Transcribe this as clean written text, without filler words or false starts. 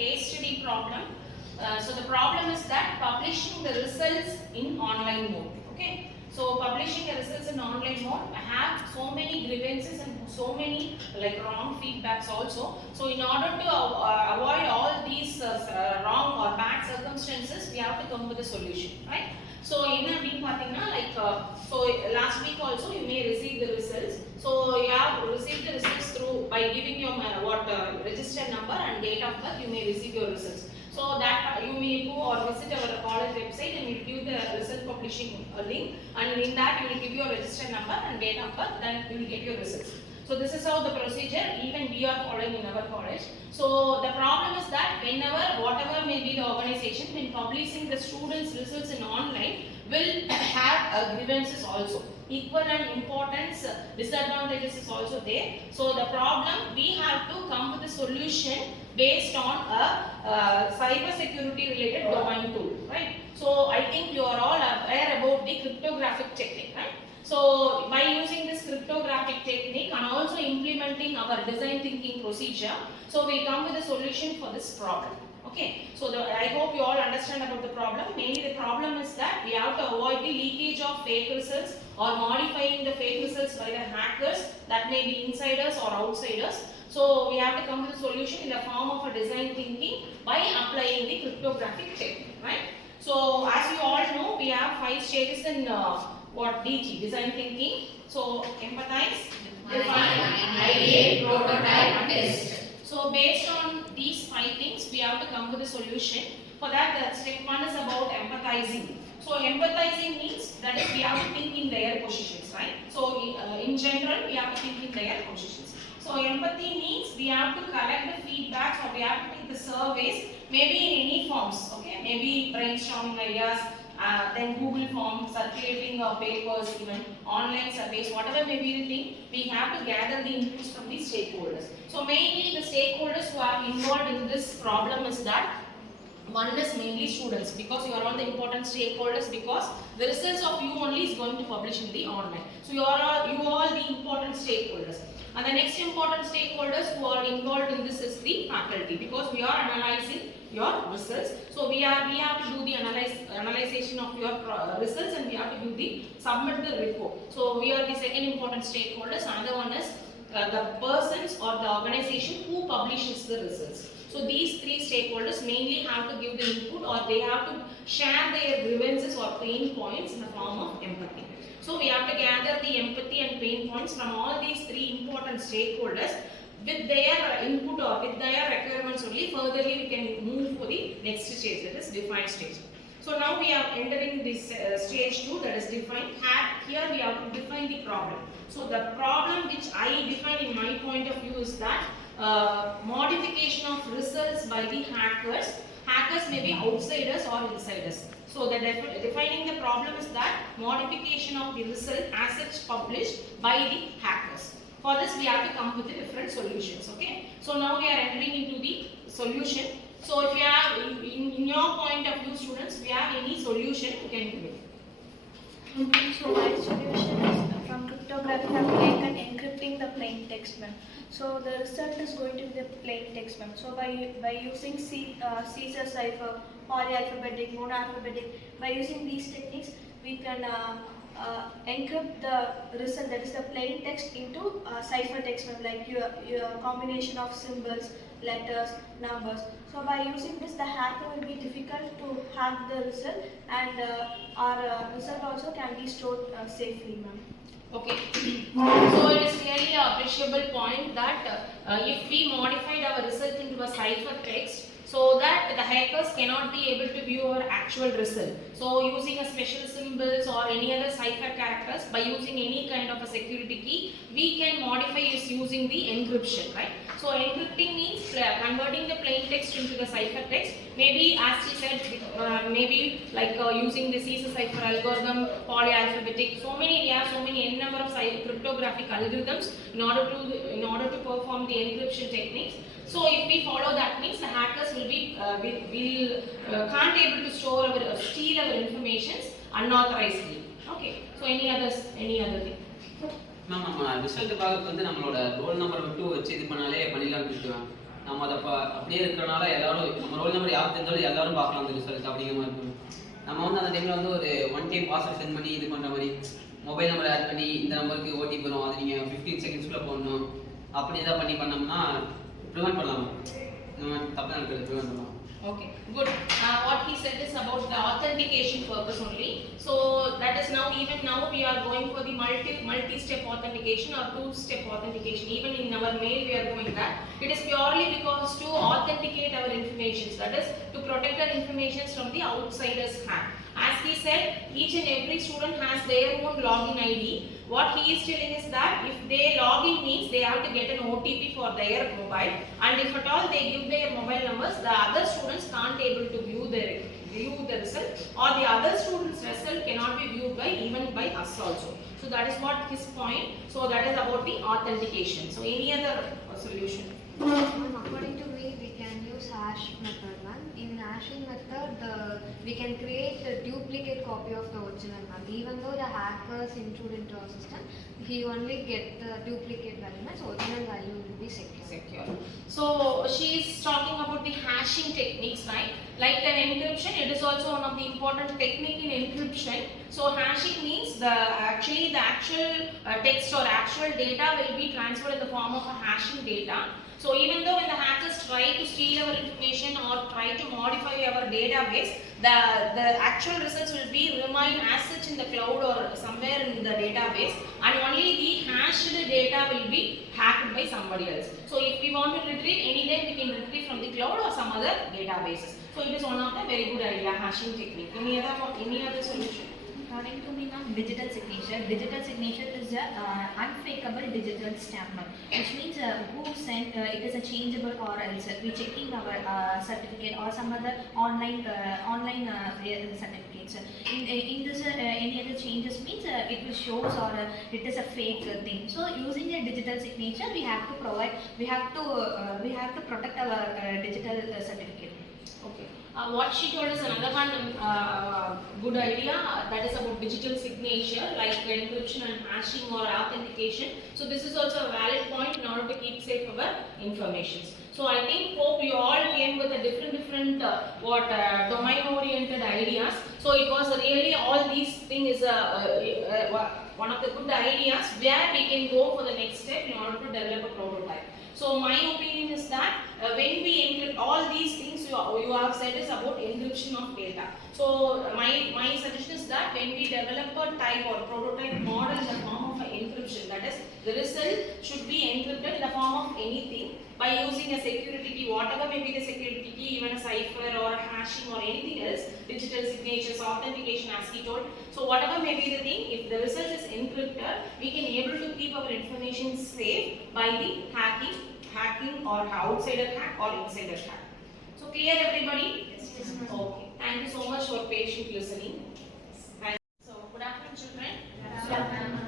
case study problem. So the problem is that publishing the results in online mode. Okay. So publishing the results in online mode have so many grievances and so many wrong feedbacks also. So in order to avoid all these wrong or bad circumstances, we have to come with a solution, right? So so last week also you may receive the results. So you have received the results through by giving your register number and date of birth. You may receive your results. So that you may go or visit our college website and you give the result publishing link, and in that you will give your register number and date of birth, then you will get your results. So this is how the procedure even we are following in our college. So the problem is that whenever whatever may be the organization, when publishing the students' results in online will have grievances also. Equal and importance disadvantages is also there. So the problem, we have to come with a solution based on a cyber security related domain tool, right? So I think you are all aware about the cryptographic technique, right? So by using this cryptographic technique and also implementing our design thinking procedure, so we come with a solution for this problem. Okay, so I hope you all understand about the problem. Mainly the problem is that we have to avoid the leakage of fake results or modifying the fake results by the hackers, that may be insiders or outsiders. So we have to come to the solution in the form of a design thinking by applying the cryptographic technique, right? So as you all know, we have 5 stages in DT, design thinking. So empathize, define, ideate, prototype, test. So based on these 5 things, we have to come with a solution. For that, step 1 is about empathizing. So empathizing means that is we have to think in their positions, right? So in general, we have to think in their positions. So empathy means we have to collect the feedbacks or we have to take the surveys, maybe in any forms, okay? Maybe brainstorming ideas, then Google forms, circulating papers, even online surveys, whatever may be the thing, we have to gather the inputs from the stakeholders. So mainly the stakeholders who are involved in this problem is that one is mainly students, because you are all the important stakeholders, because the results of you only is going to publish in the online. So you are all the important stakeholders. And the next important stakeholders who are involved in this is the faculty, because we are analyzing your results. So we have to do the analyzation of your results, and we have to do the submit the report. So we are the second important stakeholders. Another one is the persons or the organization who publishes the results. So these 3 stakeholders mainly have to give the input, or they have to share their grievances or pain points in the form of empathy. So we have to gather the empathy and pain points from all these 3 important stakeholders. With their input or with their requirements only, furtherly we can move for the next stage, that is define stage. So now we are entering this stage 2, that is define. Here we have to define the problem. So the problem which I define in my point of view is that modification of results by the hackers. Hackers may be outsiders or insiders. So the defining the problem is that modification of the result as such published by the hackers. For this we have to come with the different solutions. Okay. So now we are entering into the solution. So if you have in your point of view, students, if you have any solution, you can give it. Okay, so my solution is from cryptographic and encrypting the plain text map. So the result is going to be the plain text map. So by using Caesar cipher, polyalphabetic, monoalphabetic, by using these techniques, we can encrypt the result, that is the plain text, into cipher text map, like your combination of symbols, letters, numbers. So by using this, the hacker will be difficult to hack the result, and our result also can be stored safely, ma'am. Okay. So it is really an appreciable point that if we modified our result into a cipher text, so that the hackers cannot be able to view our actual result. So using a special symbols or any other cipher characters, by using any kind of a security key, we can modify is using the encryption, right? So encrypting means converting the plain text into the cipher text. Maybe as she said, maybe like using the Caesar cipher algorithm, polyalphabetic. So many, we have so many n number of cryptographic algorithms in order to perform the encryption techniques. So if we follow that, means the hackers will be can't able to steal our informations unauthorizedly. Okay. So any other thing? Ma'am, result பார்க்க வந்து நம்மளோட roll number மட்டும் வச்சு இது பண்ணாலே பண்ணிடலாம். நம்ம அதை அப்படியே இருக்கிறனால எல்லாரும் நம்ம ரோல் நம்பர் யாருக்கு தெரிஞ்சாலும் எல்லாரும் பார்க்கலாம் அந்த ரிசல்ட் அப்படிங்கிற மாதிரி இருக்கும். நம்ம வந்து அந்த டைமில் வந்து ஒரு 1 டைம் பாஸ்வேர்ட் சென்ட் பண்ணி இது பண்ணுற மாதிரி மொபைல் நம்பர் ஆட் பண்ணி இந்த நம்பருக்கு ஓடிபி வரும், அது நீங்கள் 15 செகண்ட்ஸ்க்குள்ளே போடணும் அப்படி எதாவது பண்ணோம்னா ப்ரிவென்ட் பண்ணலாம். தப்பு நடக்கிறது ப்ரிவென்ட் பண்ணலாம். Okay, good. What he said is about the authentication purpose only. So that is now, even now we are going for the multi-step authentication or two-step authentication. Even in our mail we are doing that. It is purely because to authenticate our information. That is to protect our information from the outsiders' hand. As he said, each and every student has their own login ID. What he is telling is that if they log in means they have to get an OTP for their mobile, and if at all they give their mobile numbers, the other students can't able to view the result, or the other students' result cannot be viewed by even by us also. So that is what his point. So that is about the authentication. So any other solution? According to me, we can use hash method. In hashing method, we can create a duplicate copy of the original one. Even though the hackers intrude into our system, he only get the duplicate value, so original value will be secure. So she is talking about the hashing techniques, right? Like an encryption, it is also one of the important technique in encryption. So hashing means the actual text or actual data will be transferred in the form of a hashing data. So even though when the hackers try to steal our information or try to modify our database, the actual results will be remain as such in the cloud or somewhere in the database, and only the hashed data will be hacked by somebody else. So if we want to retrieve anytime, we can retrieve from the cloud or some other databases. So it is one of the very good idea, hashing technique. Any other solution? According to me, ma'am, digital signature. Digital signature is a unfakeable digital stamp, which means who sent it is a changeable, or else we checking our certificate or some other online certificates. In this, any other changes means it will shows or it is a fake thing. So using a digital signature, we have to protect our digital certificate. Okay. What she told is another one good idea, that is about digital signature like encryption and hashing or authentication. So this is also a valid point in order to keep safe our information. So I hope you all came with a different domain oriented ideas. So it was really all these things is one of the good ideas where we can go for the next step in order to develop a prototype. So my opinion is that when we encrypt all these things you have said is about encryption of data. So my suggestion is that when we develop a type or prototype model in the form of an encryption, that is the result should be encrypted in the form of anything by using a security key, whatever may be the security key, even a cipher or a hashing or anything else, digital signatures, authentication as he told. So whatever may be the thing, if the result is encrypted, we can able to keep our information safe by the hacking or outsider hack or insider hack. So clear everybody? Yes, Okay. Thank you so much for patient listening.